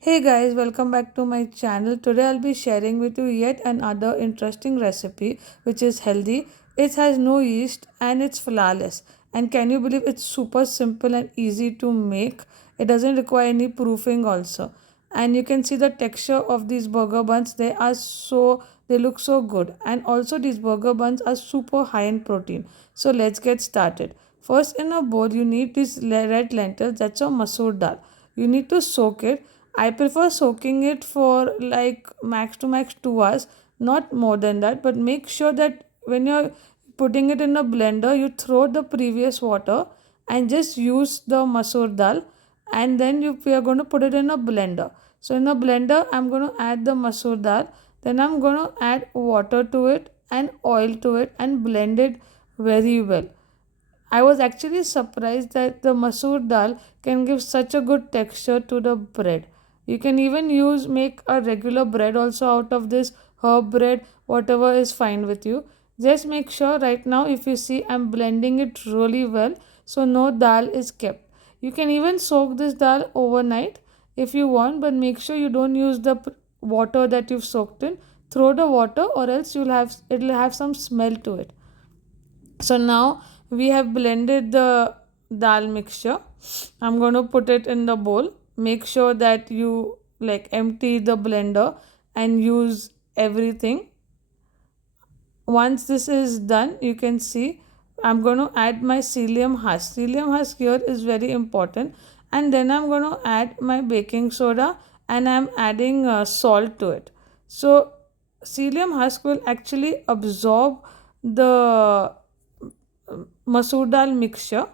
Hey guys, welcome back to my channel. Today I'll be sharing with you yet another interesting recipe which is healthy. It has no yeast and it's flawless. And can you believe it's super simple and easy to make? It doesn't require any proofing also. And you can see the texture of these burger buns. They look so good. And also these burger buns are super high in protein. So let's get started. First in a bowl you need this red lentils, that's a masoor dal. You need to soak it. I prefer soaking it for like max to max 2 hours, not more than that. But make sure that when you're putting it in a blender, you throw the previous water and just use the masoor dal, and then we are going to put it in a blender. So in a blender, I'm going to add the masoor dal, then I'm going to add water to it and oil to it and blend it very well. I was actually surprised that the masoor dal can give such a good texture to the bread. You can even make a regular bread also out of this herb bread, whatever is fine with you. Just make sure right now, if you see, I'm blending it really well so no dal is kept. You can even soak this dal overnight if you want, but make sure you don't use the water that you've soaked in. Throw the water, or else it'll have some smell to it. So now we have blended the dal mixture. I'm going to put it in the bowl. Make sure that you like empty the blender and use everything. Once this is done, you can see I'm going to add my psyllium husk. Psyllium husk here is very important. And then I'm going to add my baking soda and I'm adding salt to it. So psyllium husk will actually absorb the masoor dal mixture.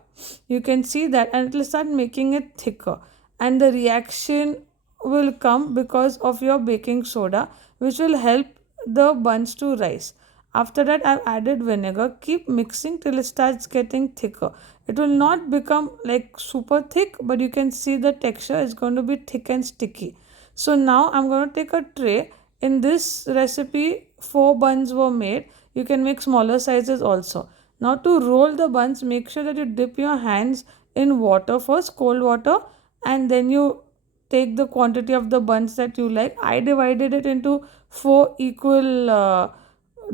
You can see that, and it will start making it thicker, and the reaction will come because of your baking soda, which will help the buns to rise. After that, I've added vinegar. Keep mixing till it starts getting thicker. It will not become like super thick, but you can see the texture is going to be thick and sticky. So now I'm going to take a tray. In this recipe, 4 buns were made. You can make smaller sizes also. Now to roll the buns, make sure that you dip your hands in water first, cold water, and then you take the quantity of the buns that you like. I divided it into 4 equal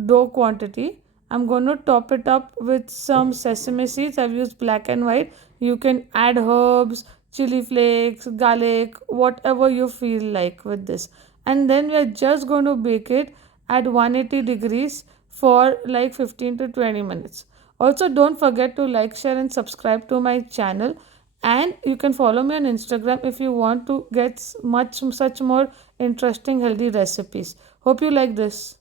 dough quantity. I'm going to top it up with some sesame seeds. I've used black and white. You can add herbs, chili flakes, garlic, whatever you feel like with this. And then we are just going to bake it at 180 degrees for like 15 to 20 minutes. Also, don't forget to like, share, and subscribe to my channel. And you can follow me on Instagram if you want to get much such more interesting healthy recipes. Hope you like this.